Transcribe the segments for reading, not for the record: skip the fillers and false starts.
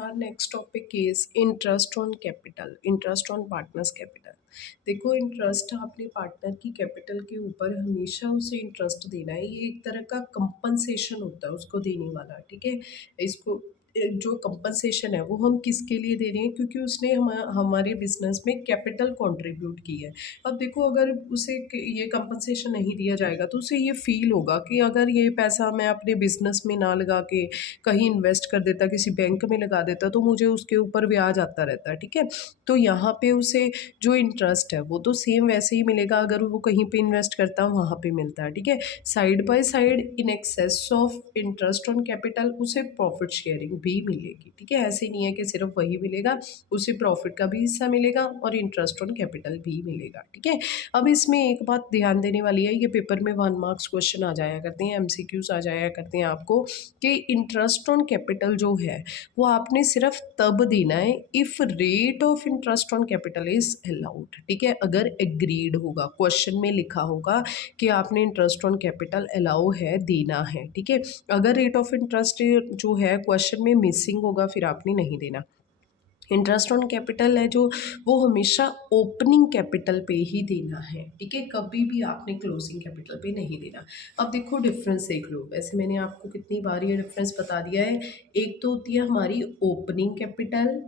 Our next topic is interest on capital, interest on partners capital. देखो interest आपने partner की capital के ऊपर हमेशा उसे इंटरेस्ट देना है। ये एक तरह का कंपनसेशन होता है उसको देने वाला, ठीक है। इसको जो कंपनसेशन है वो हम किसके लिए दे रहे हैं, क्योंकि उसने हमारे बिजनेस में कैपिटल कंट्रीब्यूट की है। अब देखो अगर उसे ये कंपनसेशन नहीं दिया जाएगा तो उसे ये फील होगा कि अगर ये पैसा मैं अपने बिजनेस में ना लगा के कहीं इन्वेस्ट कर देता, किसी बैंक में लगा देता, तो मुझे उसके ऊपर ब्याज आता रहता है, ठीक है। तो यहाँ पे उसे जो इंटरेस्ट है वो तो सेम वैसे ही मिलेगा अगर वो कहीं पे इन्वेस्ट करता है वहाँ पे मिलता है, ठीक है। Side by side in excess of interest on capital उसे प्रॉफिट शेयरिंग भी मिलेगी, ठीक है। ऐसे नहीं है कि सिर्फ वही मिलेगा, उसे प्रॉफिट का भी हिस्सा मिलेगा और इंटरेस्ट ऑन कैपिटल भी मिलेगा, ठीक है। अब इसमें एक बात ध्यान देने वाली है, ये पेपर में 1 मार्क्स क्वेश्चन आ जाया करते हैं, एमसीक्यूज आ जाया करते हैं आपको, कि इंटरेस्ट ऑन कैपिटल जो है वो आपने सिर्फ तब देना है if rate of interest on capital is allowed, ठीक है। अगर एग्रीड होगा, क्वेश्चन में लिखा होगा कि आपने इंटरेस्ट ऑन कैपिटल अलाउ है, देना है, ठीक है। अगर रेट ऑफ इंटरेस्ट जो है क्वेश्चन में मिसिंग होगा फिर आपने नहीं देना। इंटरेस्ट ऑन कैपिटल है जो वो हमेशा ओपनिंग कैपिटल पे ही देना है, ठीक है। कभी भी आपने क्लोजिंग कैपिटल पे नहीं देना। अब देखो डिफरेंस देख लो, वैसे मैंने आपको कितनी बार ये डिफरेंस बता दिया है। एक तो होती है हमारी ओपनिंग कैपिटल,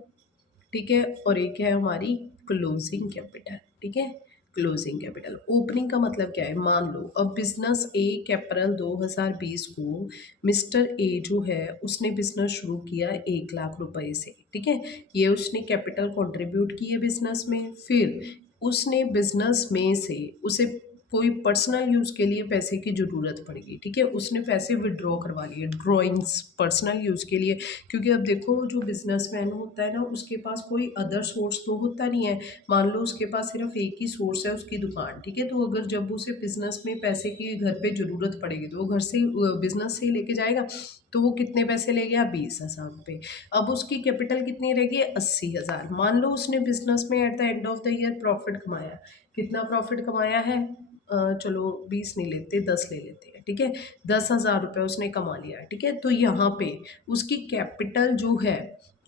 ठीक है, और एक है हमारी क्लोजिंग कैपिटल, ठीक है। क्लोजिंग कैपिटल, ओपनिंग का मतलब क्या है, मान लो अब बिजनेस 1 अप्रैल 2020 को मिस्टर ए जो है उसने बिजनेस शुरू किया 1 लाख रुपए से, ठीक है। ये उसने कैपिटल कंट्रीब्यूट की है बिजनेस में, फिर उसने बिजनेस में से उसे कोई पर्सनल यूज़ के लिए पैसे की ज़रूरत पड़ेगी, ठीक है। उसने पैसे विड्रॉ करवा लिए ड्राइंग्स पर्सनल यूज़ के लिए, क्योंकि अब देखो जो बिजनेसमैन होता है ना उसके पास कोई अदर सोर्स तो होता नहीं है। मान लो उसके पास सिर्फ एक ही सोर्स है, उसकी दुकान, ठीक है। तो अगर जब उसे बिजनेस में पैसे की घर पे ज़रूरत पड़ेगी तो वो घर से बिजनेस से ही लेके जाएगा। तो वो कितने पैसे ले गया, 20,000 रुपये। अब उसकी कैपिटल कितनी रहेगी, 80,000। मान लो उसने बिजनेस में eight the end of the year profit कमाया, कितना प्रॉफिट कमाया है, चलो 20 नहीं लेते, 10 ले लेते हैं, ठीक है। 10,000 रुपये उसने कमा लिया, ठीक है। तो यहाँ पे उसकी कैपिटल जो है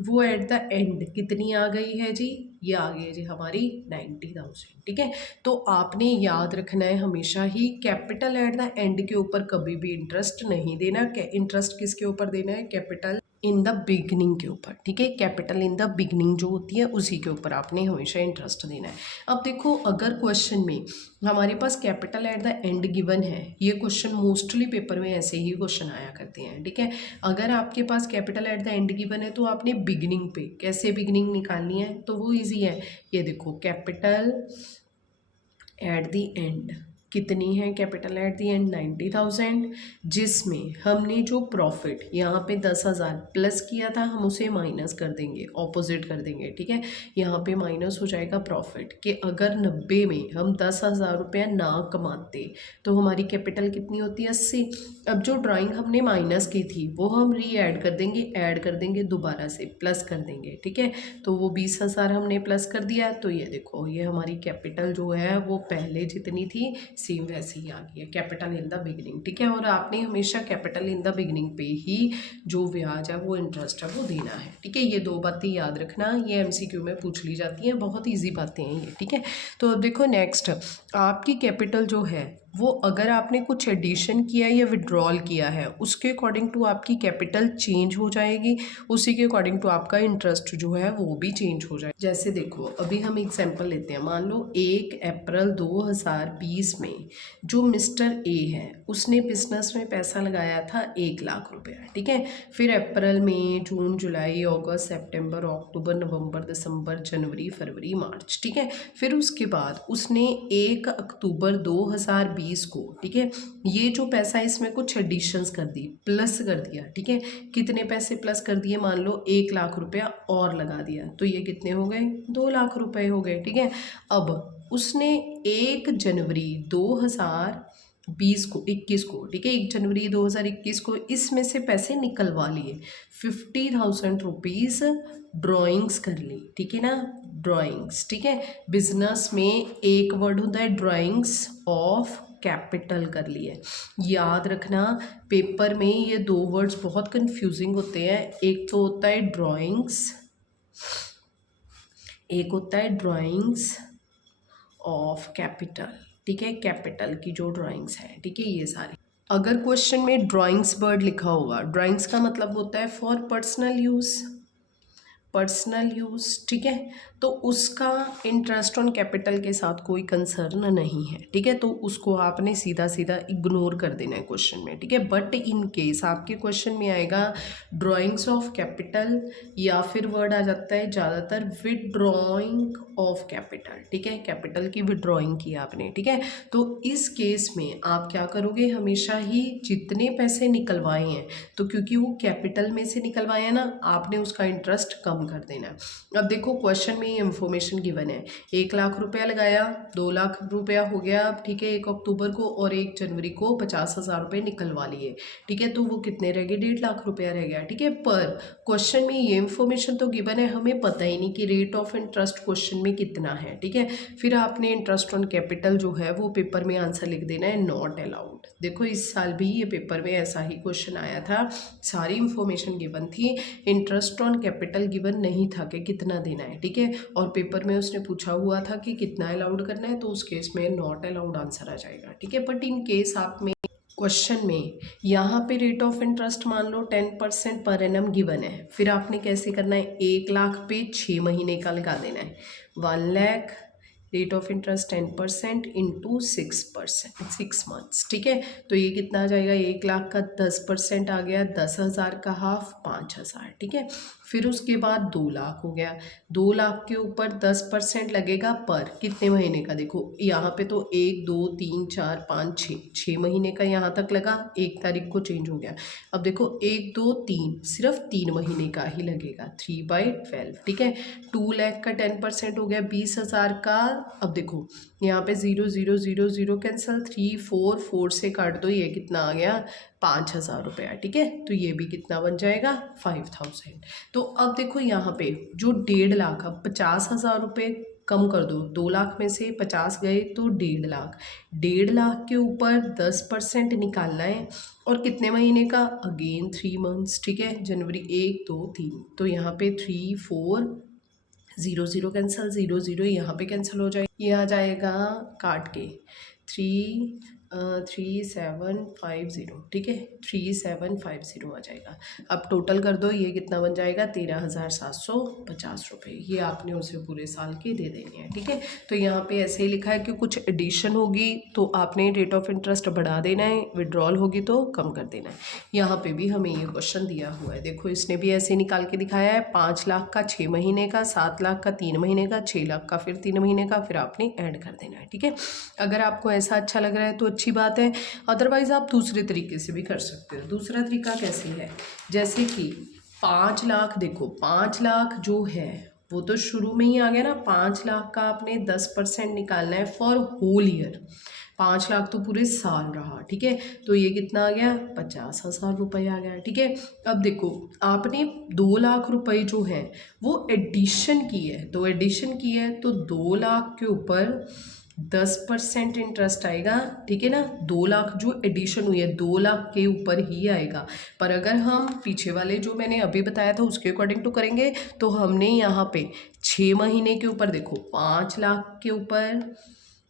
वो एट द एंड कितनी आ गई है जी, ये आ गई है जी हमारी 90,000, ठीक है। तो आपने याद रखना है हमेशा ही कैपिटल एट द एंड के ऊपर कभी भी इंटरेस्ट नहीं देना। इंटरेस्ट किसके ऊपर देना है, कैपिटल इन द बिगनिंग के ऊपर, ठीक है। कैपिटल इन द बिगनिंग जो होती है उसी के ऊपर आपने हमेशा इंटरेस्ट देना है। अब देखो अगर क्वेश्चन में हमारे पास capital at the end given है, ये क्वेश्चन मोस्टली पेपर में ऐसे ही क्वेश्चन आया करते हैं, ठीक है। अगर आपके पास capital at the end given है तो आपने बिगनिंग पे कैसे बिगनिंग निकालनी है, तो वो इजी है। ये देखो कैपिटल एट द एंड कितनी है, कैपिटल एट द एंड 90,000, जिसमें हमने जो प्रॉफिट यहाँ पे 10,000 प्लस किया था हम उसे माइनस कर देंगे, ऑपोजिट कर देंगे, ठीक है। यहाँ पे माइनस हो जाएगा प्रॉफिट, कि अगर 90 में हम 10,000 रुपया ना कमाते तो हमारी कैपिटल कितनी होती है, 80। अब जो ड्राइंग हमने माइनस की थी वो हम री ऐड कर देंगे, ऐड कर देंगे दोबारा से, प्लस कर देंगे, ठीक है। तो वो 20,000 हमने प्लस कर दिया, तो ये देखो ये हमारी कैपिटल जो है वो पहले जितनी थी सेम वैसे ही आ गई है, कैपिटल इन द बिगनिंग, ठीक है। और आपने हमेशा कैपिटल इन द बिगनिंग पे ही जो ब्याज है वो इंटरेस्ट है वो देना है, ठीक है। ये दो बातें याद रखना, ये एमसीक्यू में पूछ ली जाती हैं, बहुत ईजी बातें हैं ये, ठीक है। तो अब देखो नेक्स्ट, आपकी कैपिटल जो है वो अगर आपने कुछ एडिशन किया है या विड्रॉल किया है उसके अकॉर्डिंग टू आपकी कैपिटल चेंज हो जाएगी, उसी के अकॉर्डिंग टू आपका इंटरेस्ट जो है वो भी चेंज हो जाएगा। जैसे देखो अभी हम एग्जांपल लेते हैं, मान लो 1 अप्रैल 2020 में जो मिस्टर ए है उसने बिजनेस में पैसा लगाया था 1 लाख रुपया, ठीक है। फिर अप्रैल मई जून जुलाई अगस्त सितंबर अक्टूबर नवंबर दिसंबर जनवरी फरवरी मार्च, ठीक है। फिर उसके बाद उसने 1 अक्टूबर 2020 को, ठीक है, ये जो पैसा इसमें कुछ एडिशंस कर दी, प्लस कर दिया, ठीक है। कितने पैसे प्लस कर दिए, मान लो 1 लाख रुपया और लगा दिया, तो ये कितने हो गए, 2 लाख रुपए हो गए, ठीक है। अब उसने 1 जनवरी 2020 को 21 को, ठीक है, 1 जनवरी 2021 को इसमें से पैसे निकलवा लिए, 50,000 रुपीज़ ड्राइंग्स कर ली, ठीक है ना, ड्राइंग्स, ठीक है। बिजनेस में एक वर्ड होता है ड्राइंग्स ऑफ कैपिटल कर लिए। याद रखना पेपर में ये दो वर्ड्स बहुत कंफ्यूजिंग होते हैं। एक तो होता है ड्राइंग्स, एक होता है ड्राइंग्स ऑफ कैपिटल, ठीक है, कैपिटल की जो ड्राइंग्स हैं, ठीक है, ये सारी। अगर क्वेश्चन में ड्राइंग्स वर्ड लिखा होगा, ड्राइंग्स का मतलब होता है for personal use, personal use, ठीक है, तो उसका इंटरेस्ट ऑन कैपिटल के साथ कोई कंसर्न नहीं है, ठीक है, तो उसको आपने सीधा सीधा इग्नोर कर देना है क्वेश्चन में, ठीक है। बट इन केस आपके क्वेश्चन में आएगा ड्राइंग्स ऑफ कैपिटल, या फिर वर्ड आ जाता है ज़्यादातर विदड्रॉइंग ऑफ कैपिटल, ठीक है, कैपिटल की विदड्रॉइंग की आपने, ठीक है। तो इस केस में आप क्या करोगे, हमेशा ही जितने पैसे निकलवाए हैं, तो क्योंकि वो कैपिटल में से निकलवाए हैं ना, आपने उसका इंटरेस्ट कम कर देना है। अब देखो क्वेश्चन में ये इंफॉर्मेशन गिवन है, 1 लाख रुपया लगाया, 2 लाख रुपया हो गया, ठीक है, 1 अक्टूबर को, और 1 जनवरी को 50,000 रुपये निकलवा लिए, ठीक है, तो वो कितने रह गए, 1.5 लाख रुपया रह गया, ठीक है। पर क्वेश्चन में ये इंफॉर्मेशन तो गिवन है, हमें पता ही नहीं कि रेट ऑफ इंटरेस्ट क्वेश्चन में कितना है, ठीक है। फिर आपने इंटरेस्ट ऑन कैपिटल जो है वो पेपर में आंसर लिख देना है नॉट अलाउड। देखो इस साल भी ये पेपर में ऐसा ही क्वेश्चन आया था, सारी इंफॉर्मेशन गिवन थी, इंटरेस्ट ऑन कैपिटल गिवन नहीं था कि कितना देना है, ठीक है, और पेपर में उसने पूछा हुआ था कि कितना अलाउड करना है, तो उस केस में नॉट अलाउड आंसर आ जाएगा, ठीक है। बट इन केस आप में क्वेश्चन में यहाँ पे रेट ऑफ इंटरेस्ट मान लो 10% पर एनम गिवन है, फिर आपने कैसे करना है, 1 लाख पे 6 महीने का लगा देना है, 1 lakh rate of interest 10% into 6%, 6 months, ठीक है, तो ये कितना आ जाएगा, 1 लाख का 10% आ गया, 10,000 का हाफ 5,000, ठीक है। फिर उसके बाद 2 लाख हो गया, 2 लाख के ऊपर 10% लगेगा पर कितने महीने का, देखो यहाँ पे तो 1 2 3 4 5 6 महीने का यहाँ तक लगा, 1 तारीख को चेंज हो गया। अब देखो 1 2 3 सिर्फ 3 महीने का ही लगेगा, 3/12, ठीक है। 2 लाख का 10% हो गया 20,000 का। अब देखो यहाँ पे 0 0 0 0 कैंसिल, 3 4 4 से काट दो, ये कितना आ गया, 5,000 रुपया, ठीक है, तो ये भी कितना बन जाएगा, 5,000। तो अब देखो यहाँ पे जो 1.5 लाख, अब 50,000 रुपये कम कर दो, 2 लाख में से 50 गए तो 1.5 लाख, 1.5 लाख के ऊपर 10% निकालना है, और कितने महीने का, अगेन 3 मंथ्स, ठीक है, जनवरी 1 2 3, तो यहाँ पे 3 4 0 0 कैंसिल, 0 0 यहाँ पे कैंसिल हो जाएगा, ये आ जाएगा काट के 3750, ठीक है, 3750 आ जाएगा। अब टोटल कर दो, ये कितना बन जाएगा, 13,750 रुपये, ये आपने उसे पूरे साल के दे देने हैं, ठीक है। तो यहाँ पे ऐसे ही लिखा है कि कुछ एडिशन होगी तो आपने रेट ऑफ इंटरेस्ट बढ़ा देना है, विड्रॉल होगी तो कम कर देना है। यहाँ पे भी हमें ये क्वेश्चन दिया हुआ है, देखो इसने भी ऐसे निकाल के दिखाया है, 5 लाख का 6 महीने का, 7 लाख का 3 महीने का, 6 लाख का फिर 3 महीने का, फिर आपने ऐड कर देना है, ठीक है। अगर आपको ऐसा अच्छा लग रहा है तो अच्छी बात है, अदरवाइज़ आप दूसरे तरीके से भी कर सकते हो। दूसरा तरीका कैसे है, जैसे कि 5 लाख, देखो 5 लाख जो है वो तो शुरू में ही आ गया ना, 5 लाख का आपने 10% निकालना है फॉर होल ईयर, 5 लाख तो पूरे साल रहा, ठीक है, तो ये कितना आ गया, 50,000 रुपये आ गया, ठीक है। अब देखो आपने 2 लाख रुपए जो है वो एडिशन की है, तो एडिशन की है तो 2 लाख के ऊपर 10% इंटरेस्ट आएगा, ठीक है ना, 2 लाख जो एडिशन हुई है 2 लाख के ऊपर ही आएगा। पर अगर हम पीछे वाले जो मैंने अभी बताया था उसके अकॉर्डिंग टू करेंगे तो हमने यहाँ पे 6 महीने के ऊपर, देखो 5 लाख के ऊपर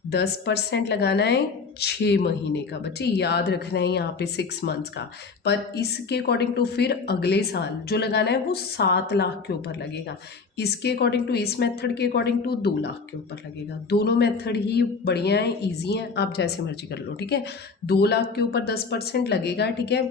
10% लगाना है 6 महीने का, बच्चे याद रखना है यहाँ पे 6 मंथ्स का। पर इसके अकॉर्डिंग टू फिर अगले साल जो लगाना है वो 7 लाख के ऊपर लगेगा, इसके अकॉर्डिंग टू, इस मेथड के अकॉर्डिंग टू 2 लाख के ऊपर लगेगा। दोनों मेथड ही बढ़िया हैं, ईजी हैं, आप जैसे मर्जी कर लो, ठीक है। 2 लाख के ऊपर 10% लगेगा, ठीक है,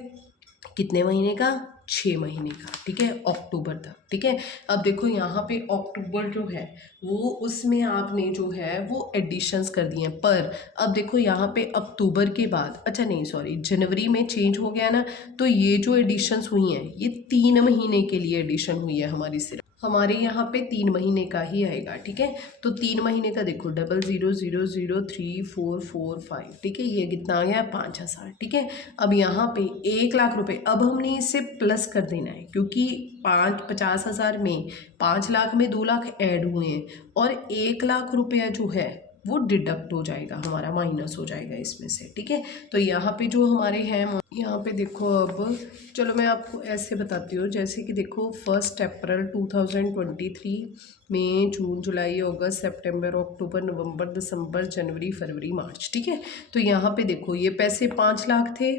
कितने महीने का, 6 महीने का, ठीक है, अक्टूबर तक, ठीक है। अब देखो यहाँ पे अक्टूबर जो है वो उसमें आपने जो है वो एडिशंस कर दिए हैं, पर अब देखो यहाँ पे अक्टूबर के बाद, अच्छा नहीं सॉरी, जनवरी में चेंज हो गया ना, तो ये जो एडिशंस हुई हैं ये 3 महीने के लिए एडिशन हुई है हमारी, सिर्फ हमारे यहाँ पे 3 महीने का ही आएगा, ठीक है। तो 3 महीने का देखो 00003445, ठीक है, ये कितना आ गया, 5,000, ठीक है। अब यहाँ पे 1 लाख रुपए, अब हमने इसे प्लस कर देना है क्योंकि 50,000 में 5 लाख में 2 लाख ऐड हुए हैं, और 1 लाख रुपया जो है वो डिडक्ट हो जाएगा, हमारा माइनस हो जाएगा इसमें से, ठीक है। तो यहाँ पे जो हमारे हैं, यहाँ पे देखो, अब चलो मैं आपको ऐसे बताती हूँ, जैसे कि देखो 1 अप्रैल 2023, मई, जून, जुलाई, अगस्त, सितंबर, अक्टूबर, नवंबर, दिसंबर, जनवरी, फरवरी, मार्च, ठीक है। तो यहाँ पे देखो ये पैसे 5 लाख थे,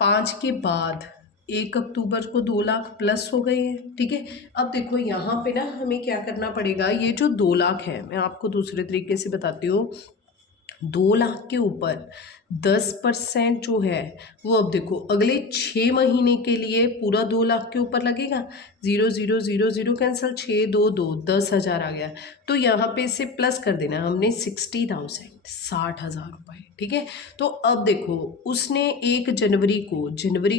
5 के बाद 1 अक्टूबर को 2 लाख प्लस हो गए हैं, ठीक है। अब देखो यहाँ पे ना हमें क्या करना पड़ेगा, ये जो 2 लाख है, मैं आपको दूसरे तरीके से बताती हूँ, 2 लाख के ऊपर 10% जो है वो, अब देखो अगले 6 महीने के लिए पूरा 2 लाख के ऊपर लगेगा, 0 0 0 0 कैंसिल, 6 2 2, 10,000 आ गया। तो यहाँ पे इसे प्लस कर देना हमने 60,000, 60,000 रुपये, ठीक है। तो अब देखो उसने 1 जनवरी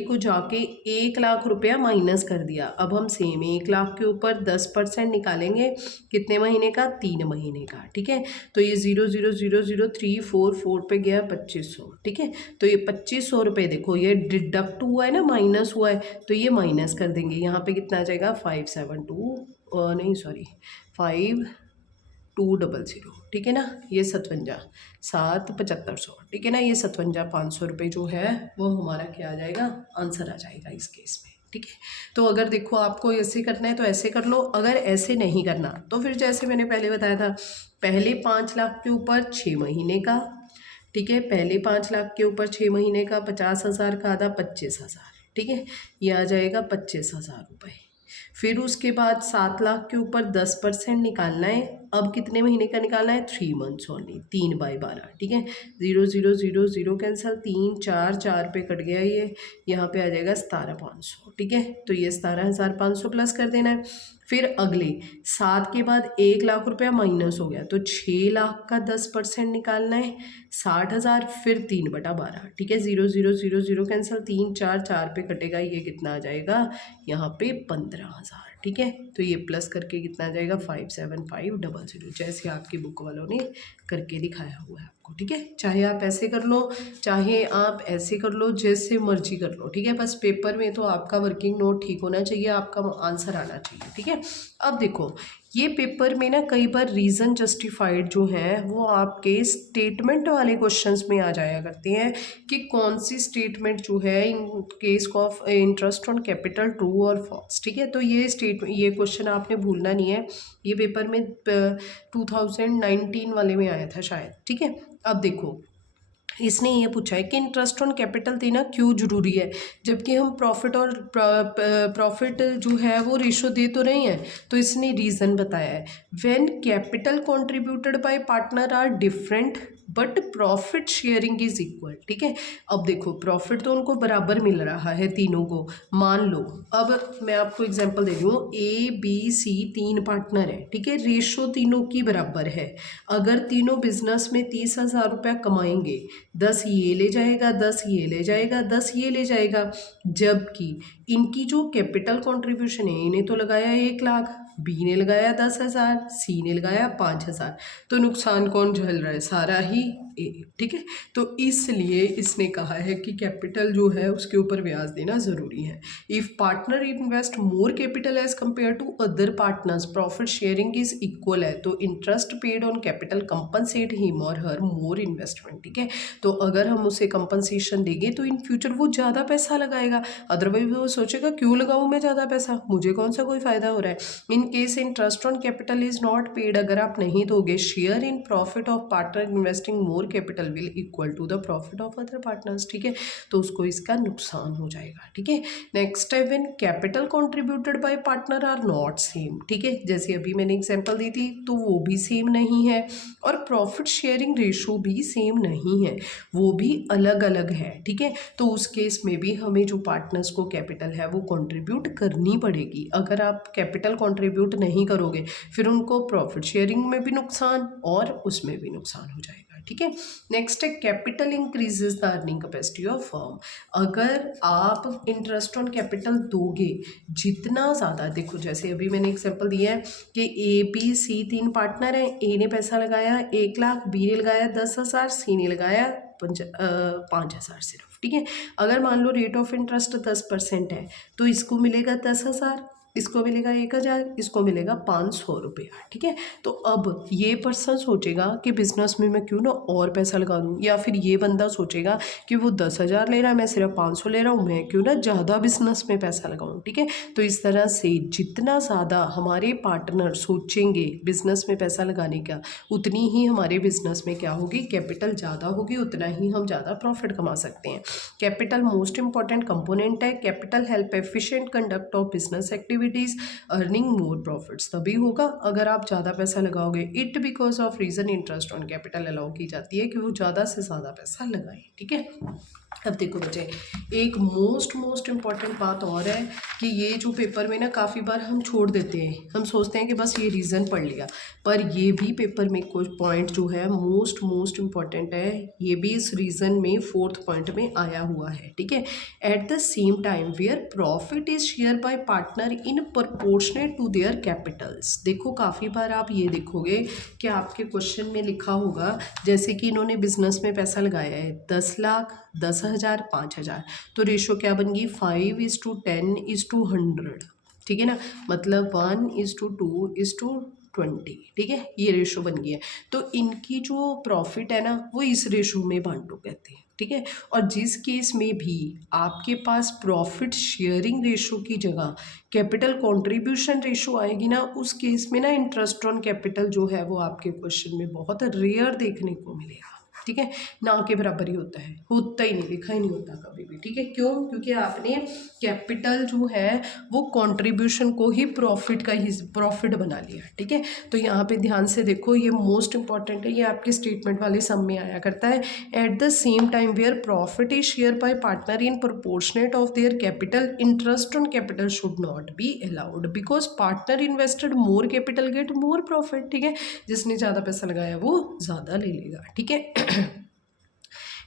को जाके 1 लाख रुपया माइनस कर दिया। अब हम सेम 1 लाख के ऊपर 10% निकालेंगे, कितने महीने का, 3 महीने का, ठीक है। तो ये 0 0 0 0 3 4 4 पे गया 2500, ठीक है। तो ये 2500 रुपये देखो ये डिडक्ट हुआ है ना, माइनस हुआ है, तो ये माइनस कर देंगे। यहाँ पे कितना आ जाएगा, 572, नहीं सॉरी 5200, ठीक है ना। ये 57, 7, 7500, ठीक है ना। ये 57,500 रुपये जो है वो हमारा क्या आ जाएगा, आंसर आ जाएगा इस केस में, ठीक है। तो अगर देखो आपको ऐसे करना है तो ऐसे कर लो, अगर ऐसे नहीं करना तो फिर जैसे मैंने पहले बताया था, पहले 5 लाख के ऊपर 6 महीने का, ठीक है, पहले 5 लाख के ऊपर 6 महीने का 50,000 का आधा 25,000, ठीक है, ये आ जाएगा 25,000 रुपये। फिर उसके बाद 7 लाख के ऊपर 10% निकालना है। अब कितने महीने का निकालना है, 3 मंथ्स ओनली, 3/12, ठीक है। 0 0 0 0 कैंसल, 3 4 पे कट गया ये, यहाँ पे आ जाएगा 17,500, ठीक है। तो ये 17,500 प्लस कर देना है। फिर अगले 7 के बाद 1 लाख रुपया माइनस हो गया, तो 6 लाख का 10% निकालना है, 60,000, फिर 3/12, ठीक है। 0 0 0 0 कैंसल, 3 4 पे कटेगा, ये कितना आ जाएगा, यहाँ पे 15,000, ठीक है। तो ये प्लस करके कितना आ जाएगा, 57500, जैसे आपकी बुक वालों ने करके दिखाया हुआ है आपको, ठीक है। चाहे आप ऐसे कर लो, चाहे आप ऐसे कर लो, जैसे मर्जी कर लो, ठीक है। बस पेपर में तो आपका वर्किंग नोट ठीक होना चाहिए, आपका आंसर आना चाहिए, ठीक है। अब देखो ये पेपर में ना कई बार रीज़न जस्टिफाइड जो है वो आपके स्टेटमेंट वाले क्वेश्चंस में आ जाया करते हैं, कि कौन सी स्टेटमेंट जो है in case of interest on capital true और फॉल्स, ठीक है। तो ये क्वेश्चन आपने भूलना नहीं है, ये पेपर में 2019 वाले में आया था शायद, ठीक है। अब देखो इसने ये पूछा है कि इंटरेस्ट ऑन कैपिटल देना क्यों जरूरी है, जबकि हम प्रॉफिट जो है वो रेशो दे तो रहे हैं। तो इसने रीज़न बताया है, when capital contributed by partner are different but profit sharing is equal, ठीक है। अब देखो प्रॉफिट तो उनको बराबर मिल रहा है तीनों को, मान लो, अब मैं आपको एग्जांपल दे रही हूँ, ABC 3 पार्टनर है, ठीक है, रेशो तीनों की बराबर है। अगर तीनों बिजनेस में 30,000 रुपया कमाएंगे, 10 ये ले जाएगा, 10 ये ले जाएगा, 10 ये ले जाएगा, जबकि इनकी जो कैपिटल कंट्रीब्यूशन है, इन्हें तो लगाया 1 लाख, बी ने लगाया 10,000, सी ने लगाया 5,000, तो नुकसान कौन झेल रहा है, सारा ही ए, ठीक है। तो इसलिए इसने कहा है कि कैपिटल जो है उसके ऊपर ब्याज देना ज़रूरी है। If partner invest more capital as compare to other partners, profit sharing is equal है, तो interest paid on capital compensate him और हर मोर इन्वेस्टमेंट, ठीक है। तो अगर हम उसे कंपनसेशन देंगे तो इन फ्यूचर वो ज़्यादा पैसा लगाएगा, अदरवाइज वो सोचेगा क्यों लगाऊँ मैं ज़्यादा पैसा, मुझे कौन सा कोई फ़ायदा हो रहा है। In case interest on capital is not paid, अगर आप नहीं दोगे, share in profit of partner investing more capital will equal to the profit of other partners, ठीक है। तो उसको इसका नुकसान हो जाएगा, ठीक है। नेक्स्ट है when capital contributed by partner are not same, ठीक है, जैसे अभी मैंने एग्जांपल दी थी, तो वो भी सेम नहीं है, और प्रॉफिट शेयरिंग रेशो भी सेम नहीं है, वो भी अलग अलग है, ठीक है। तो उस केस में भी हमें जो पार्टनर्स को कैपिटल है वो कंट्रीब्यूट करनी पड़ेगी। अगर आप कैपिटल कंट्रीब्यूट नहीं करोगे फिर उनको प्रॉफिट शेयरिंग में भी नुकसान और उसमें भी नुकसान हो जाएगा, ठीक है। नेक्स्ट है capital increases the earning capacity of firm, अगर आप इंटरेस्ट ऑन कैपिटल दोगे जितना ज़्यादा, देखो जैसे अभी मैंने एग्जांपल दिया है कि ABC 3 पार्टनर हैं, ए ने पैसा लगाया 1 लाख, बी ने लगाया 10,000, सी ने लगाया 5,000 सिर्फ, ठीक है। अगर मान लो रेट ऑफ इंटरेस्ट 10% है तो इसको मिलेगा 10,000, इसको मिलेगा 1,000, इसको मिलेगा 500 रुपया, ठीक है। तो अब ये पर्सन सोचेगा कि बिजनेस में मैं क्यों ना और पैसा लगा दूँ, या फिर ये बंदा सोचेगा कि वो 10,000 ले रहा है, मैं सिर्फ 500 ले रहा हूँ, मैं क्यों ना ज़्यादा बिजनेस में पैसा लगाऊँ, ठीक है। तो इस तरह से जितना ज़्यादा हमारे पार्टनर सोचेंगे बिजनेस में पैसा लगाने का, उतनी ही हमारे बिजनेस में क्या होगी, कैपिटल ज़्यादा होगी, उतना ही हम ज़्यादा प्रॉफिट कमा सकते हैं। कैपिटल मोस्ट इंपॉर्टेंट कंपोनेंट है। Capital help efficient conduct of business activities, earning more profits तभी होगा अगर आप ज़्यादा पैसा लगाओगे। It because of reason interest on capital allow की जाती है कि वो ज़्यादा से ज़्यादा पैसा लगाए, ठीक है। अब देखो बच्चे, एक मोस्ट इम्पॉर्टेंट बात और है कि ये जो पेपर में ना काफ़ी बार हम छोड़ देते हैं, हम सोचते हैं कि बस ये रीज़न पढ़ लिया, पर ये भी पेपर में कुछ पॉइंट जो है मोस्ट इम्पॉर्टेंट है, ये भी इस रीज़न में 4th पॉइंट में आया हुआ है, ठीक है। At the same time where profit is share by partner in proportionate to their capitals. देखो काफ़ी बार आप ये देखोगे कि आपके क्वेश्चन में लिखा होगा, जैसे कि इन्होंने बिजनेस में पैसा लगाया है 10 लाख, 10,000, 5,000, तो रेशो क्या बन गई, 5:10:100, ठीक है ना। मतलब 1:2:20, ठीक है, ये रेशो बन गई है। तो इनकी जो प्रॉफिट है ना वो इस रेशो में बांटो कहते हैं, ठीक है। और जिस केस में भी आपके पास प्रॉफिट शेयरिंग रेशो की जगह कैपिटल कंट्रीब्यूशन रेशो आएगी ना, उस केस में ना इंटरेस्ट ऑन कैपिटल जो है वो आपके क्वेश्चन में बहुत रेयर देखने को मिलेगा, ठीक है। ना के बराबर ही होता है, होता ही नहीं, लिखा ही नहीं होता कभी भी, ठीक है। क्यों, क्योंकि आपने कैपिटल जो है वो कंट्रीब्यूशन को ही प्रॉफिट का ही प्रॉफिट बना लिया, ठीक है। तो यहाँ पे ध्यान से देखो, ये मोस्ट इंपॉर्टेंट है, ये आपके स्टेटमेंट वाले सम में आया करता है। At the same time where profit is share by partner in proportionate of their capital, interest on capital should not be allowed because partner invested more capital get more profit, ठीक है। जिसने ज़्यादा पैसा लगाया वो ज़्यादा ले लेगा, ठीक है।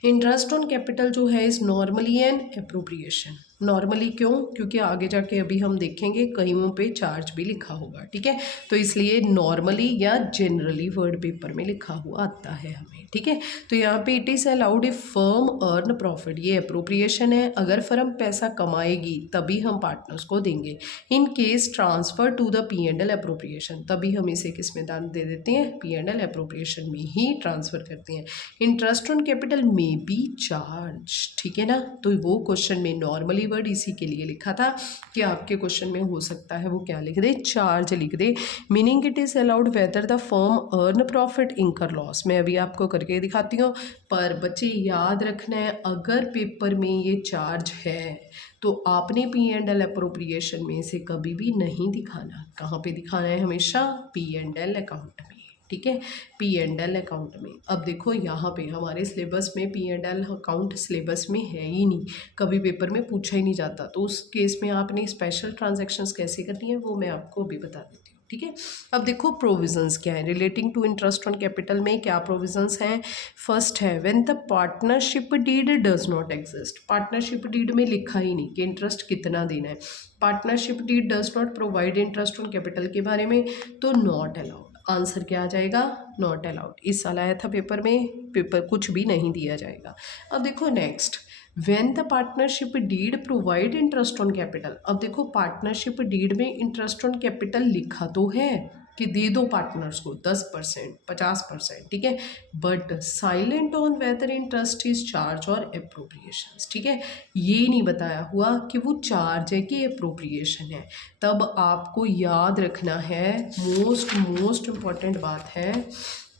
इंटरेस्ट ऑन कैपिटल जो है is normally an appropriation. Normally क्यों, क्योंकि आगे जाके अभी हम देखेंगे कहीं पे चार्ज भी लिखा होगा, ठीक है। तो इसलिए नॉर्मली या जनरली वर्ड पेपर में लिखा हुआ आता है हमें, ठीक है। तो यहाँ पे it is allowed if firm earn profit, ये अप्रोप्रिएशन है, अगर फर्म पैसा कमाएगी तभी हम पार्टनर्स को देंगे। In case transfer to the P&L appropriation, तभी हम इसे किस में दान दे देते हैं, P&L अप्रोप्रिएशन में ही ट्रांसफर करते हैं। इंटरेस्ट ऑन कैपिटल में बी चार्ज, ठीक है ना। तो वो क्वेश्चन में नॉर्मली वर्ड इसी के लिए लिखा था कि आपके क्वेश्चन में हो सकता है वो क्या लिख दे, चार्ज लिख दे। Meaning it is allowed whether the firm earn profit incur loss. मैं अभी आपको करके दिखाती हूँ, पर बच्चे याद रखना है अगर पेपर में ये चार्ज है तो आपने P&L अप्रोप्रिएशन में से कभी भी नहीं दिखाना। कहाँ पे दिखाना है, हमेशा P&L अकाउंट में, ठीक है, P&L अकाउंट में। अब देखो यहाँ पे हमारे सिलेबस में P&L अकाउंट सिलेबस में है ही नहीं, कभी पेपर में पूछा ही नहीं जाता, तो उस केस में आपने स्पेशल ट्रांजैक्शंस कैसे करनी है वो मैं आपको अभी बता देती हूँ, ठीक है। अब देखो प्रोविजंस क्या है relating to interest on capital में, क्या प्रोविजंस हैं। फर्स्ट है when the partnership deed does not exist. Partnership deed में लिखा ही नहीं कि इंटरेस्ट कितना देना है, partnership deed does not provide interest on capital के बारे में, तो नॉट अलाउड। आंसर क्या आ जाएगा, नॉट अलाउड। इस साल आया था पेपर में, पेपर कुछ भी नहीं दिया जाएगा। अब देखो next, when the partnership deed provide interest on capital. अब देखो पार्टनरशिप डीड में इंटरेस्ट ऑन कैपिटल लिखा तो है कि दे दो पार्टनर्स को 10%, 50%, ठीक है, but silent on whether interest is charge और अप्रोप्रिएशन, ठीक है। ये नहीं बताया हुआ कि वो चार्ज है कि अप्रोप्रिएशन है। तब आपको याद रखना है, मोस्ट इम्पॉर्टेंट बात है,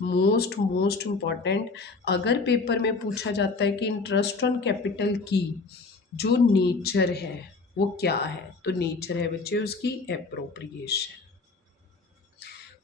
मोस्ट इम्पॉर्टेंट, अगर पेपर में पूछा जाता है कि इंटरेस्ट ऑन कैपिटल की जो नेचर है वो क्या है, तो नेचर है बच्चे उसकी अप्रोप्रिएशन,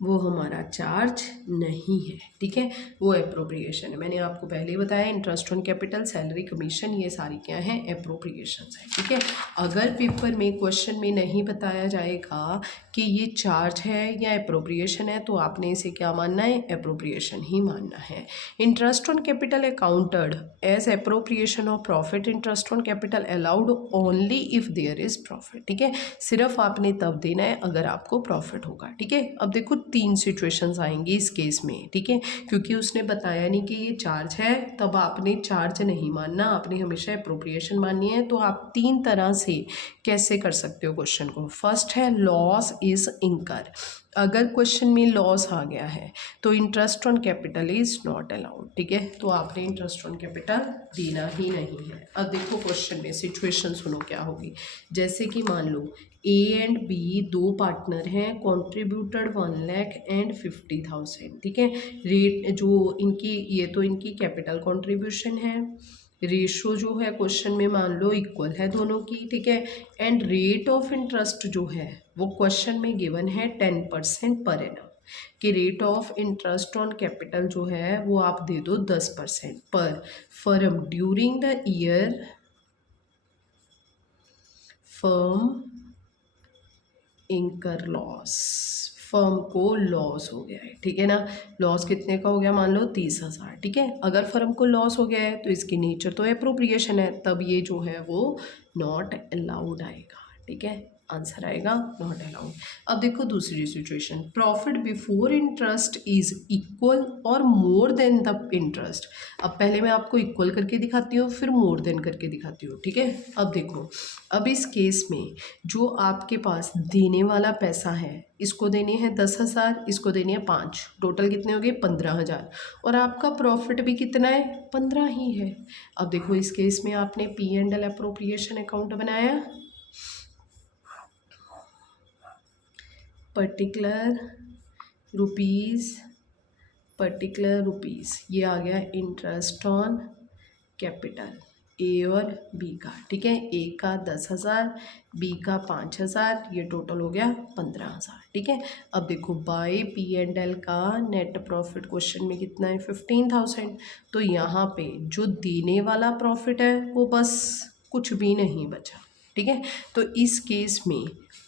वो हमारा चार्ज नहीं है, ठीक है, वो अप्रोप्रिएशन है। मैंने आपको पहले ही बताया interest on capital, salary, commission, ये सारी क्या हैं, अप्रोप्रिएशंस है, ठीक है। अगर पेपर में क्वेश्चन में नहीं बताया जाएगा कि ये चार्ज है या अप्रोप्रिएशन है तो आपने इसे क्या मानना है, अप्रोप्रिएशन ही मानना है। Interest on capital accounted as appropriation of profit, interest on capital allowed only if there is profit, ठीक है, सिर्फ आपने तब देना है अगर आपको प्रॉफिट होगा, ठीक है। अब देखो तीन सिचुएशंस आएंगी इस केस में, ठीक है, क्योंकि उसने बताया नहीं कि ये चार्ज है, तब आपने चार्ज नहीं मानना, आपने हमेशा अप्रोप्रिएशन माननी है। तो आप तीन तरह से कैसे कर सकते हो क्वेश्चन को। फर्स्ट है लॉस इज इंकर। अगर क्वेश्चन में लॉस आ गया है तो interest on capital is not allowed, ठीक है, तो आपने इंटरेस्ट ऑन कैपिटल देना ही नहीं है। अब देखो क्वेश्चन में सिचुएशन सुनो क्या होगी। जैसे कि मान लो ए एंड बी दो पार्टनर हैं, कॉन्ट्रीब्यूटेड 1,50,000, ठीक है। रेट जो इनकी, ये तो इनकी कैपिटल कॉन्ट्रीब्यूशन है। रेशो जो है क्वेश्चन में मान लो इक्वल है दोनों की, ठीक है। एंड रेट ऑफ इंटरेस्ट जो है वो क्वेश्चन में गिवन है 10% पर एनम, कि rate of interest on capital जो है वो आप दे दो 10% पर firm during the year firm इंकर लॉस, फर्म को लॉस हो गया है, ठीक है ना। लॉस कितने का हो गया, मान लो 30,000, ठीक है। अगर फर्म को लॉस हो गया है तो इसकी नेचर तो एप्रोप्रिएशन है, तब ये जो है वो नॉट अलाउड आएगा, ठीक है। आंसर आएगा नॉट अलाउड। अब देखो दूसरी situation, profit before interest is equal और मोर देन द इंटरेस्ट। अब पहले मैं आपको इक्वल करके दिखाती हूँ, फिर मोर देन करके दिखाती हूँ, ठीक है। अब देखो, अब इस केस में जो आपके पास देने वाला पैसा है, इसको देने हैं 10,000, इसको देने हैं 5, टोटल कितने हो गए 15,000, और आपका प्रॉफिट भी कितना है 15 ही है। अब देखो इस केस में आपने P and L appropriation account बनाया, पर्टिकुलर रुपीज़, ये आ गया इंटरेस्ट ऑन कैपिटल ए और बी का, ठीक है। ए का 10,000, बी का 5,000, ये टोटल हो गया 15,000, ठीक है। अब देखो बाय पी एंड एल का नेट प्रॉफिट क्वेश्चन में कितना है 15,000, तो यहाँ पे जो देने वाला प्रॉफिट है वो बस कुछ भी नहीं बचा, ठीक है। तो इस केस में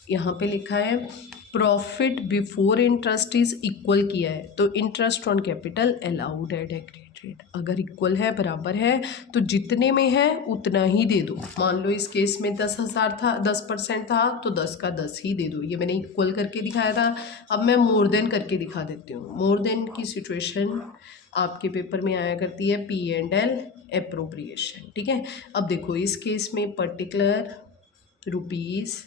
यहाँ पे लिखा है profit before interest is equal किया है, तो इंटरेस्ट ऑन कैपिटल अलाउड है एट ग्रेट रेट। अगर इक्वल है, बराबर है, तो जितने में है उतना ही दे दो। मान लो इस केस में 10,000 था, 10% था, तो 10 का 10 ही दे दो। ये मैंने इक्वल करके दिखाया था, अब मैं मोर देन करके दिखा देती हूँ। मोर देन की सिचुएशन आपके पेपर में आया करती है पी एंड एल अप्रोप्रिएशन, ठीक है। अब देखो इस केस में पर्टिकुलर रुपीज़,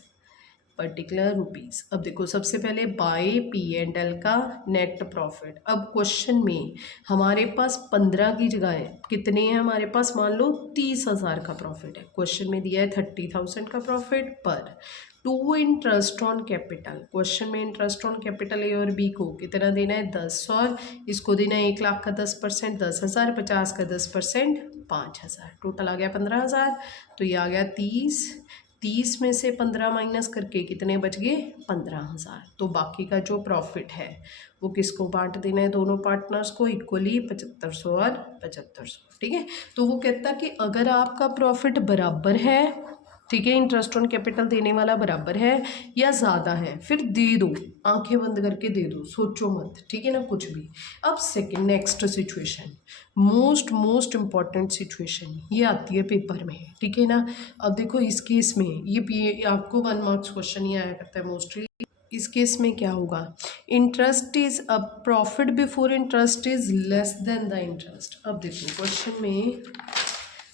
अब देखो सबसे पहले बाय पी एंड एल का नेट प्रॉफिट। अब क्वेश्चन में हमारे पास 15 की जगह है, कितने हैं हमारे पास, मान लो 30,000 का प्रॉफिट है। क्वेश्चन में दिया है 30,000 का प्रॉफिट पर to interest on capital. Question में इंटरेस्ट ऑन कैपिटल ए और बी को कितना देना है 10, और इसको देना है 1,00,000 का 10%, 10,000, 50 का 10%, 5,000, टोटल आ गया 15,000। तो ये आ गया 30 में से 15 माइनस करके कितने बच गए 15,000। तो बाकी का जो प्रॉफिट है वो किसको बांट देना है, दोनों पार्टनर्स को इक्वली 7500 और 7500, ठीक है। तो वो कहता कि अगर आपका प्रॉफिट बराबर है, ठीक है, इंटरेस्ट ऑन कैपिटल देने वाला बराबर है या ज़्यादा है, फिर दे दो, आंखें बंद करके दे दो, सोचो मत, ठीक है ना, कुछ भी। अब second next situation, most important situation ये आती है पेपर में, ठीक है ना। अब देखो इस केस में ये आपको 1 मार्क्स क्वेश्चन ही आया करता है मोस्टली। इस केस में क्या होगा, interest is a profit before interest is less than the interest. अब देखो क्वेश्चन में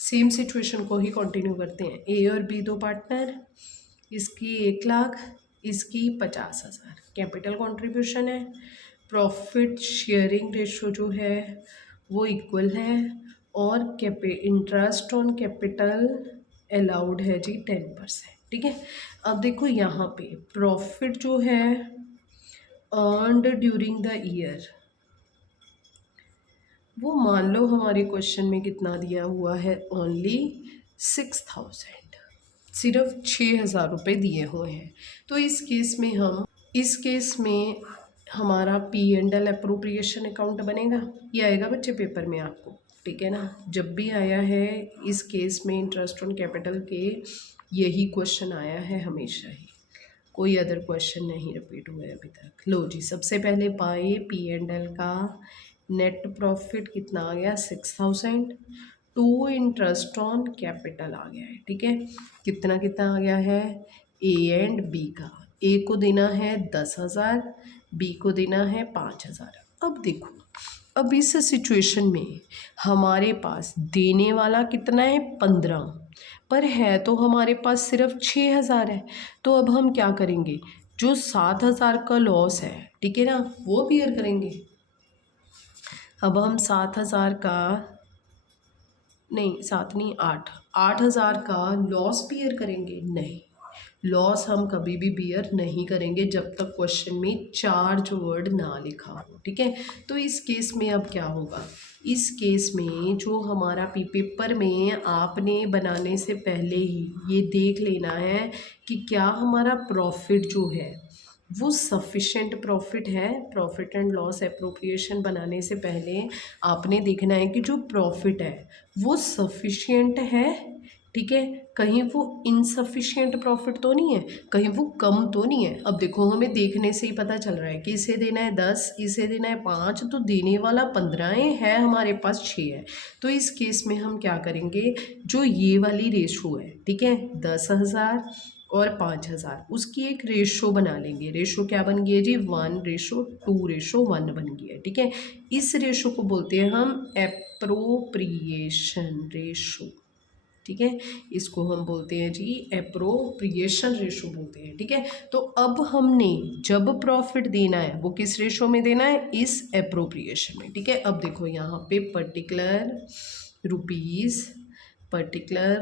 सेम सिचुएशन को ही कंटिन्यू करते हैं। ए और बी दो पार्टनर, इसकी 1,00,000, इसकी 50,000, कैपिटल कंट्रीब्यूशन है। प्रॉफिट शेयरिंग रेशो जो है वो इक्वल है, और इंटरेस्ट ऑन कैपिटल अलाउड है जी 10%, ठीक है। अब देखो यहाँ पे प्रॉफिट जो है अर्नड ड्यूरिंग द ईयर, वो मान लो हमारे क्वेश्चन में कितना दिया हुआ है, ओनली 6,000, सिर्फ 6,000 रुपये दिए हुए हैं। तो इस केस में हमारा P and L appropriation account बनेगा, ये आएगा बच्चे पेपर में आपको, ठीक है ना। जब भी आया है इस केस में इंटरेस्ट ऑन कैपिटल के यही क्वेश्चन आया है हमेशा ही, कोई अदर क्वेश्चन नहीं रिपीट हुआ है अभी तक। लो जी, सबसे पहले पाए पी एंड एल का नेट प्रॉफिट कितना आ गया 6,000, टू इंटरेस्ट ऑन कैपिटल आ गया है, ठीक है। कितना कितना आ गया है ए एंड बी का, ए को देना है 10,000, बी को देना है 5,000। अब देखो, अब इस सिचुएशन में हमारे पास देने वाला कितना है 15, पर है तो हमारे पास सिर्फ 6,000 है। तो अब हम क्या करेंगे, जो 7,000 का लॉस है, ठीक है ना, वो बियर करेंगे। अब हम 7,000 का, नहीं 7 नहीं 8,000 का लॉस बियर करेंगे? नहीं, लॉस हम कभी भी बियर नहीं करेंगे जब तक क्वेश्चन में चार्ज वर्ड ना लिखा हो, ठीक है। तो इस केस में अब क्या होगा, इस केस में जो हमारा पेपर में आपने बनाने से पहले ही ये देख लेना है कि क्या हमारा प्रॉफिट जो है वो सफिशेंट प्रॉफिट है। प्रॉफिट एंड लॉस एप्रोप्रिएशन बनाने से पहले आपने देखना है कि जो प्रॉफिट है वो सफिशिएंट है, ठीक है, कहीं वो इनसफिशिएंट प्रॉफिट तो नहीं है, कहीं वो कम तो नहीं है। अब देखो, हमें देखने से ही पता चल रहा है कि इसे देना है 10, इसे देना है 5, तो देने वाला 15 है, हमारे पास 6 है। तो इस केस में हम क्या करेंगे, जो ये वाली रेशो है, ठीक है, 10,000 और 5,000, उसकी एक रेशो बना लेंगे। रेशो क्या बन गई है जी, 1:2:1 बन गई है, ठीक है। इस रेशो को बोलते हैं हम एप्रोप्रिएशन रेशो, ठीक है, इसको हम बोलते हैं जी एप्रोप्रिएशन रेशो बोलते हैं, ठीक है। तो अब हमने जब प्रॉफिट देना है वो किस रेशो में देना है, इस एप्रोप्रिएशन में, ठीक है। अब देखो यहाँ पे particular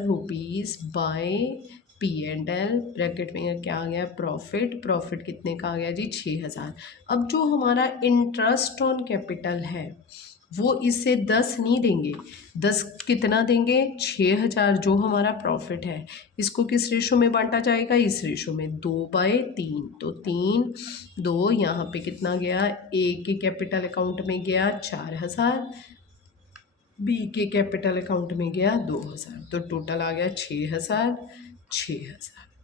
rupees bye P&L, bracket में क्या आ गया, प्रॉफिट कितने का आ गया जी, 6,000। अब जो हमारा इंटरेस्ट ऑन कैपिटल है वो इसे 10 नहीं देंगे, 10 कितना देंगे, 6,000 जो हमारा प्रॉफिट है, इसको किस रेशो में बांटा जाएगा, इस रेशो में 2/3। तो 3 2 यहाँ पे कितना गया, ए के कैपिटल अकाउंट में गया 4,000, बी के कैपिटल अकाउंट में गया 2,000, तो टोटल आ गया 6,000,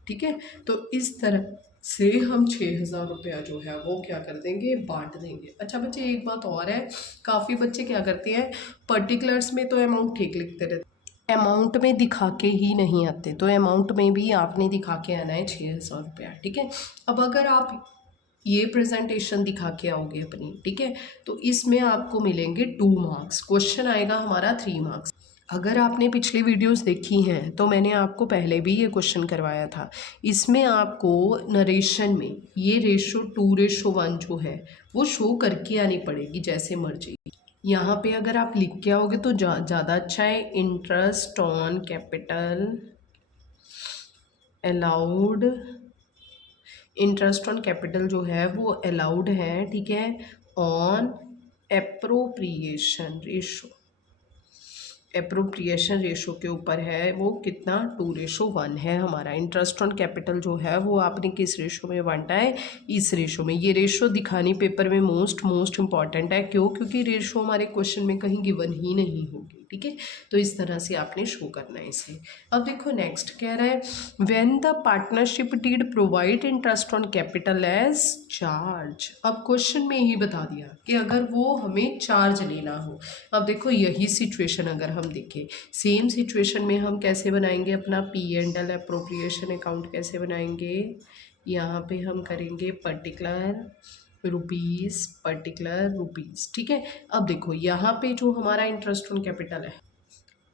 ठीक है। तो इस तरह से हम 6,000 रुपया जो है वो क्या कर देंगे, बांट देंगे। अच्छा बच्चे, एक बात और है, काफ़ी बच्चे क्या करते हैं, पर्टिकुलर्स में तो अमाउंट ठीक लिखते रहते, अमाउंट में दिखा के ही नहीं आते। तो अमाउंट में भी आपने दिखा के आना है 6,000 रुपया, ठीक है। अब अगर आप ये प्रेजेंटेशन दिखा के आओगे अपनी, ठीक है, तो इसमें आपको मिलेंगे 2 मार्क्स, क्वेश्चन आएगा हमारा 3 मार्क्स। अगर आपने पिछली वीडियोस देखी हैं तो मैंने आपको पहले भी ये क्वेश्चन करवाया था। इसमें आपको नरेशन में ये रेशो 2:1 जो है वो शो करके आनी पड़ेगी जैसे मर्जी। यहाँ पे अगर आप लिख के आओगे तो ज़्यादा अच्छा है। Interest on capital allowed, interest on capital जो है वो अलाउड है, ठीक है, on appropriation ratio, appropriation ratio के ऊपर है वो कितना, 2:1 है हमारा। इंटरेस्ट ऑन कैपिटल जो है वो आपने किस रेशो में बांटा है, इस रेशो में। ये रेशो दिखानी पेपर में मोस्ट इंपॉर्टेंट है, क्यों, क्योंकि रेशो हमारे क्वेश्चन में कहीं गिवन ही नहीं होगी, ठीक है। तो इस तरह से आपने शो करना है इसे। अब देखो नेक्स्ट कह रहा है, when the partnership deed provide interest on capital as charge. अब क्वेश्चन में ही बता दिया कि अगर वो हमें चार्ज लेना हो। अब देखो यही सिचुएशन अगर हम देखें, सेम सिचुएशन में हम कैसे बनाएंगे अपना P&L अप्रोप्रिएशन अकाउंट कैसे बनाएंगे, यहाँ पे हम करेंगे पर्टिकुलर रुपीज़, ठीक है। अब देखो यहाँ पे जो हमारा इंटरेस्ट ऑन कैपिटल है,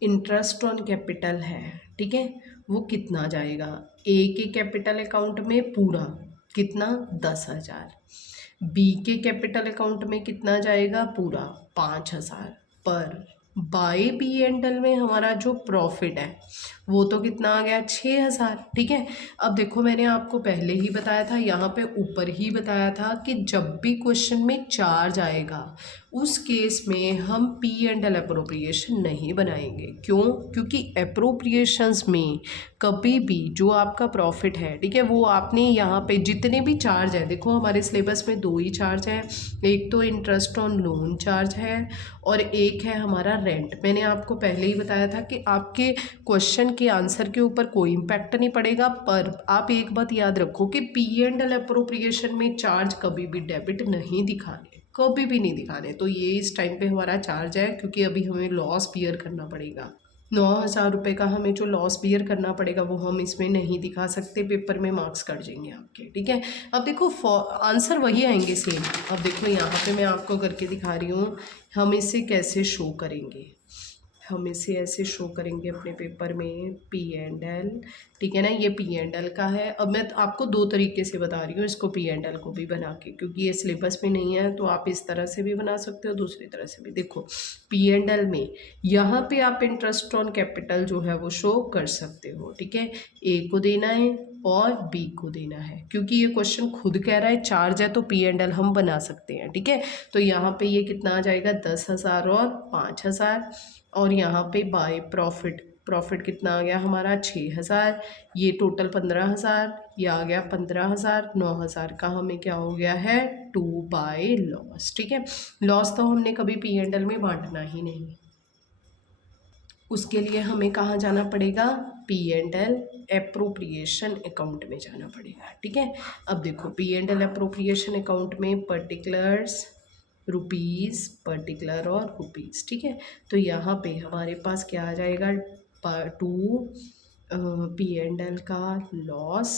इंटरेस्ट ऑन कैपिटल है, ठीक है, वो कितना जाएगा, ए के कैपिटल अकाउंट में पूरा कितना, 10,000, बी के कैपिटल अकाउंट में कितना जाएगा, पूरा 5,000, पर बाय P&L में हमारा जो प्रॉफिट है वो तो कितना आ गया, 6,000, ठीक है। अब देखो मैंने आपको पहले ही बताया था, यहाँ पे ऊपर ही बताया था कि जब भी क्वेश्चन में चार्ज आएगा उस केस में हम P&L अप्रोप्रिएशन नहीं बनाएंगे। क्यों, क्योंकि अप्रोप्रिएशंस में कभी भी जो आपका प्रॉफिट है, ठीक है, वो आपने यहाँ पे जितने भी चार्ज है, देखो हमारे सिलेबस में 2 ही चार्ज हैं, एक तो इंटरेस्ट ऑन लोन चार्ज है और एक है हमारा रेंट। मैंने आपको पहले ही बताया था कि आपके क्वेश्चन के आंसर के ऊपर कोई इम्पैक्ट नहीं पड़ेगा, पर आप एक बात याद रखो कि P&L अप्रोप्रिएशन में चार्ज कभी भी डेबिट नहीं दिखाने, कभी भी नहीं दिखाने। तो ये इस टाइम पे हमारा चार्ज है, क्योंकि अभी हमें लॉस बियर करना पड़ेगा। ₹9,000 का हमें जो लॉस बियर करना पड़ेगा वो हम इसमें नहीं दिखा सकते, पेपर में मार्क्स कट जाएंगे आपके, ठीक है। अब देखो आंसर वही आएंगे सेम। अब देखो यहाँ पे मैं आपको करके दिखा रही हूँ, हम इसे कैसे शो करेंगे। हम इसे ऐसे शो करेंगे अपने पेपर में, पी एंड एल, ठीक है ना। ये पी एंड एल का है। अब मैं आपको दो तरीके से बता रही हूँ इसको, पी एंड एल को भी बना के, क्योंकि ये सिलेबस में नहीं है तो आप इस तरह से भी बना सकते हो, दूसरी तरह से भी। देखो पी एंड एल में यहाँ पे आप इंटरेस्ट ऑन कैपिटल जो है वो शो कर सकते हो, ठीक है। ए को देना है और बी को देना है, क्योंकि ये क्वेश्चन खुद कह रहा है चार्ज है तो पी एंड एल हम बना सकते हैं, ठीक है। तो यहाँ पे ये कितना आ जाएगा, 10,000 और 5,000। और यहाँ पे बाय प्रॉफिट, प्रॉफिट कितना आ गया हमारा, 6,000। ये टोटल 15,000, ये आ गया 15,000। 9,000 का हमें क्या हो गया है, 2 बाय लॉस, ठीक है। लॉस तो हमने कभी पी एंड एल में बांटना ही नहीं, उसके लिए हमें कहाँ जाना पड़ेगा, P and L appropriation account में जाना पड़ेगा, ठीक है। अब देखो P and L appropriation account में पर्टिकुलर्स, रुपीज़, पर्टिकुलर और रुपीज़, ठीक है। तो यहाँ पे हमारे पास क्या आ जाएगा, टू पी एंड एल का लॉस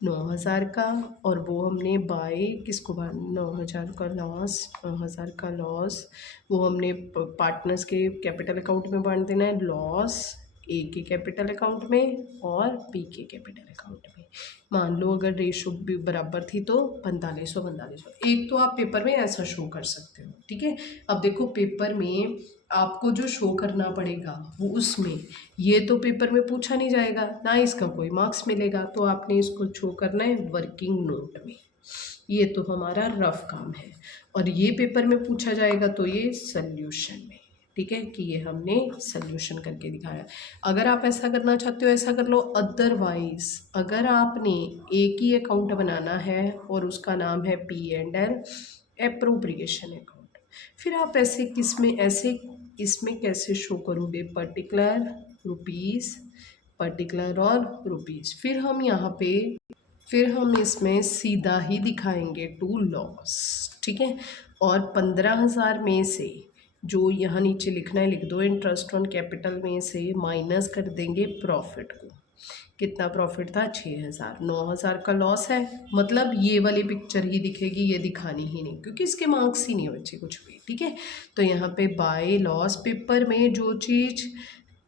9,000 का, और वो हमने बाय किसको बांट, 9,000 का लॉस, 9,000 का लॉस वो हमने पार्टनर्स के कैपिटल अकाउंट में बांट देना है, लॉस ए के कैपिटल अकाउंट में और बी के कैपिटल अकाउंट में। मान लो अगर रेशो भी बराबर थी तो 4500 4500। एक तो आप पेपर में ऐसा शो कर सकते हो, ठीक है। अब देखो पेपर में आपको जो शो करना पड़ेगा वो, उसमें ये तो पेपर में पूछा नहीं जाएगा ना, इसका कोई मार्क्स मिलेगा, तो आपने इसको शो करना है वर्किंग नोट में। ये तो हमारा रफ काम है, और ये पेपर में पूछा जाएगा तो ये सल्यूशन में, ठीक है, कि ये हमने सल्यूशन करके दिखाया। अगर आप ऐसा करना चाहते हो ऐसा कर लो, अदरवाइज अगर आपने एक ही अकाउंट बनाना है और उसका नाम है P and L appropriation account, फिर आप ऐसे किसमें, ऐसे इसमें कैसे शो करोगे, पर्टिकुलर, रुपीज़, पर्टिकुलर और रुपीज़। फिर हम यहाँ पे, फिर हम इसमें सीधा ही दिखाएंगे टू लॉस, ठीक है। और 15,000 में से जो यहाँ नीचे लिखना है लिख दो, इंटरेस्ट ऑन कैपिटल में से माइनस कर देंगे प्रॉफिट को। कितना प्रॉफिट था, 6,000। 9,000 का लॉस है, मतलब ये वाली पिक्चर ही दिखेगी, ये दिखानी ही नहीं, क्योंकि इसके मार्क्स ही नहीं बचे कुछ भी, ठीक है। तो यहाँ पे बाय लॉस पेपर में जो चीज़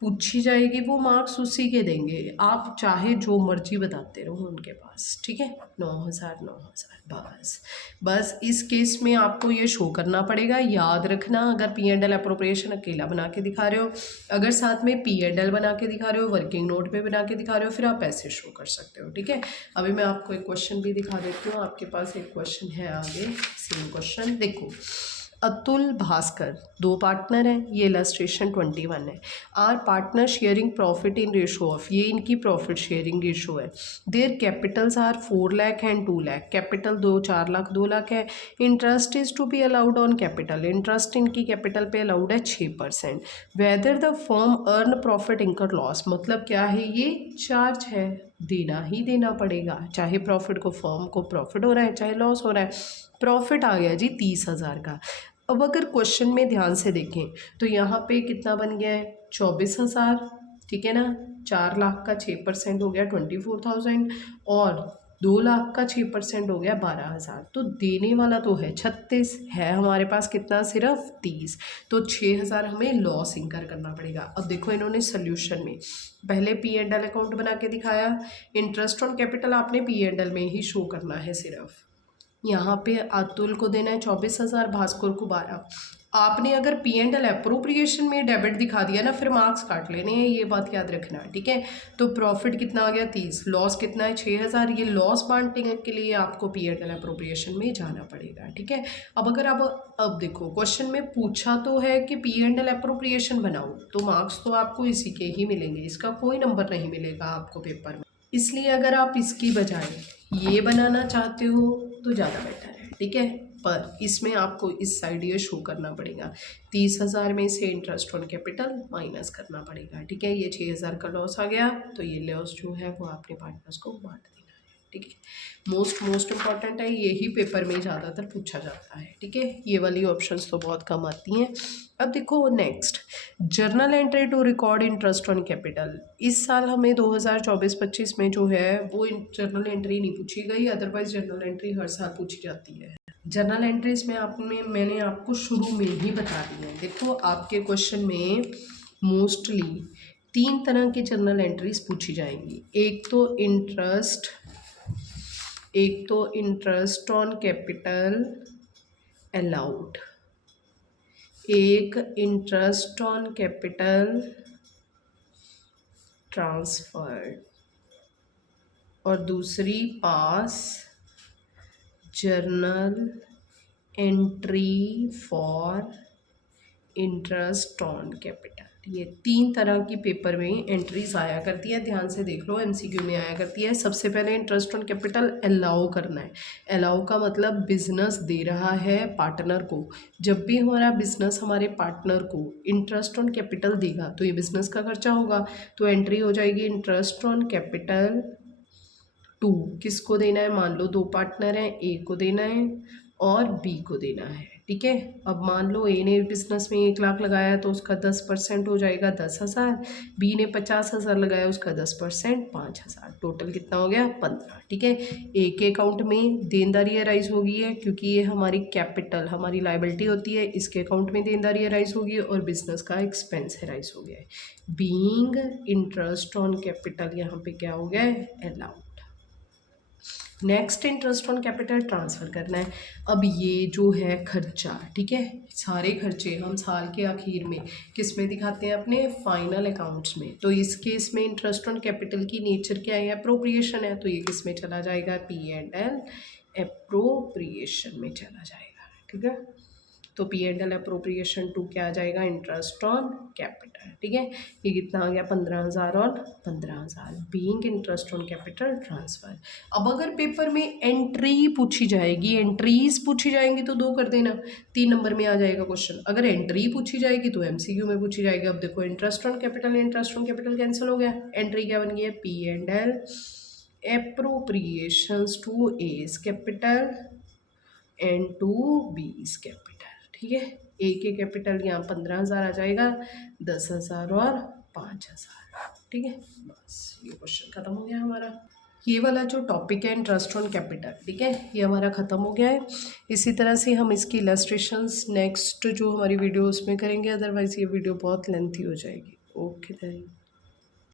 पूछी जाएगी वो मार्क्स उसी के देंगे, आप चाहे जो मर्जी बताते रहो उनके पास, ठीक है। 9,000 9,000 बस। बस इस केस में आपको ये शो करना पड़ेगा, याद रखना। अगर पी एंड एल अप्रोप्रिएशन अकेला बना के दिखा रहे हो, अगर साथ में पी एंड एल बना के दिखा रहे हो, वर्किंग नोट पे बना के दिखा रहे हो, फिर आप ऐसे शो कर सकते हो, ठीक है। अभी मैं आपको एक क्वेश्चन भी दिखा देती हूँ, आपके पास एक क्वेश्चन है आगे, सेम क्वेश्चन देखो। अतुल भास्कर दो पार्टनर हैं, ये इलस्ट्रेशन 21 है। Are partner sharing profit in ratio of, ये इनकी प्रॉफिट शेयरिंग रेशो है। Their capitals are 4 lakh and 2 lakh, capital 4 lakh 2 lakh है। Interest is to be allowed on capital, interest इनकी कैपिटल पे अलाउड है 6%। Whether the firm earn profit incur loss, मतलब क्या है, ये चार्ज है, देना ही देना पड़ेगा, चाहे प्रॉफिट को, फर्म को प्रॉफिट हो रहा है चाहे लॉस हो रहा है। प्रॉफिट आ गया जी 30,000 का। अब अगर क्वेश्चन में ध्यान से देखें तो यहाँ पे कितना बन गया है, 24,000, ठीक है ना। 4 लाख का 6% हो गया 24,000, और 2 लाख का 6% हो गया 12,000। तो देने वाला तो है 36, है हमारे पास कितना, सिर्फ 30। तो 6,000 हमें लॉस इंकर करना पड़ेगा। अब देखो इन्होंने सोल्यूशन में पहले पी एंड एल अकाउंट बना के दिखाया, इंटरेस्ट ऑन कैपिटल आपने पी एंड एल में ही शो करना है सिर्फ। यहाँ पे अतुल को देना है 24,000, भास्कर को 12। आपने अगर पी एंड एल अप्रोप्रिएशन में डेबिट दिखा दिया ना, फिर मार्क्स काट लेने हैं, ये बात याद रखना है, ठीक है। तो प्रॉफिट कितना आ गया 30, लॉस कितना है 6,000। ये लॉस बांटने के लिए आपको पी एंड एल अप्रोप्रिएशन में जाना पड़ेगा, ठीक है। अब अगर अब देखो क्वेश्चन में पूछा तो है कि पी एंड एल अप्रोप्रिएशन बनाओ, तो मार्क्स तो आपको इसी के ही मिलेंगे, इसका कोई नंबर नहीं मिलेगा आपको पेपर में। इसलिए अगर आप इसकी बजाय ये बनाना चाहते हो तो ज़्यादा बेटर है, ठीक है। पर इसमें आपको इस साइड ये शो करना पड़ेगा, 30,000 में से इंटरेस्ट ऑन कैपिटल माइनस करना पड़ेगा, ठीक है। ये 6,000 का लॉस आ गया, तो ये लॉस जो है वो आपने पार्टनर्स को बांट देना है, ठीक है। ठीक है। मोस्ट इम्पॉर्टेंट है, यही पेपर में ज़्यादातर पूछा जाता है, ठीक है। ये वाली ऑप्शंस तो बहुत कम आती हैं। अब देखो next, journal entry to record interest on capital. इस साल हमें 2024-25 में जो है वो जर्नल एंट्री नहीं पूछी गई, अदरवाइज जर्नल एंट्री हर साल पूछी जाती है। जर्नल एंट्रीज में मैंने आपको शुरू में ही बता दी है। देखो आपके क्वेश्चन में मोस्टली 3 तरह की जर्नल एंट्रीज पूछी जाएंगी। एक तो इंटरेस्ट ऑन कैपिटल अलाउड, एक इंटरेस्ट ऑन कैपिटल ट्रांसफर्ड, और दूसरी पास journal entry for interest on capital. ये 3 तरह की पेपर में एंट्रीज आया करती है, ध्यान से देख लो, एमसीक्यू में आया करती है। सबसे पहले इंटरेस्ट ऑन कैपिटल अलाउ करना है। अलाउ का मतलब बिजनेस दे रहा है पार्टनर को। जब भी हमारा बिजनेस हमारे पार्टनर को इंटरेस्ट ऑन कैपिटल देगा तो ये बिजनेस का खर्चा होगा, तो एंट्री हो जाएगी इंटरेस्ट ऑन कैपिटल 2। किसको देना है, मान लो 2 पार्टनर हैं, ए को देना है और बी को देना है, ठीक है। अब मान लो ए ने बिजनेस में 1 लाख लगाया तो उसका 10% हो जाएगा 10,000, बी ने 50,000 लगाया उसका 10% 5,000, टोटल कितना हो गया 15, ठीक है। ए के अकाउंट में देनदारी अराइज होगी है, क्योंकि ये हमारी कैपिटल हमारी लाइबिलिटी होती है, इसके अकाउंट में देनदारी अराइज होगी और बिजनेस का एक्सपेंस अराइज हो गया है। बीइंग इंटरेस्ट ऑन कैपिटल यहाँ पे क्या हो गया है, allowed. Next interest on capital transfer करना है। अब ये जो है खर्चा, ठीक है, सारे खर्चे हम साल के आखिर में किस में दिखाते हैं, अपने फाइनल अकाउंट्स में। तो इस केस में इंटरेस्ट ऑन कैपिटल की नेचर क्या है, अप्रोप्रिएशन है, तो ये किस में चला जाएगा, P&L अप्रोप्रिएशन में चला जाएगा, ठीक है। तो P&L अप्रोप्रिएशन 2 क्या आ जाएगा, इंटरेस्ट ऑन कैपिटल, ठीक है। ये कितना आ गया 15,000 और 15,000, being interest on capital transfer. अब अगर पेपर में एंट्री पूछी जाएगी, एंट्रीज पूछी जाएंगी तो 2 कर देना, 3 नंबर में आ जाएगा क्वेश्चन। अगर एंट्री पूछी जाएगी तो एमसीक्यू में पूछी जाएगी। अब देखो इंटरेस्ट ऑन कैपिटल कैंसिल हो गया, एंट्री क्या बन गई है, P&L appropriations to A's capital and to B's capital, ठीक है। ए के कैपिटल यहाँ 15,000 आ जाएगा, 10,000 और 5,000, ठीक है। बस ये क्वेश्चन खत्म हो गया हमारा। ये वाला जो टॉपिक है इंटरेस्ट ऑन कैपिटल, ठीक है, ये हमारा ख़त्म हो गया है। इसी तरह से हम इसकी इलस्ट्रेशंस नेक्स्ट जो हमारी वीडियो उसमें करेंगे, अदरवाइज़ ये वीडियो बहुत लेंथी हो जाएगी। Okay thank you.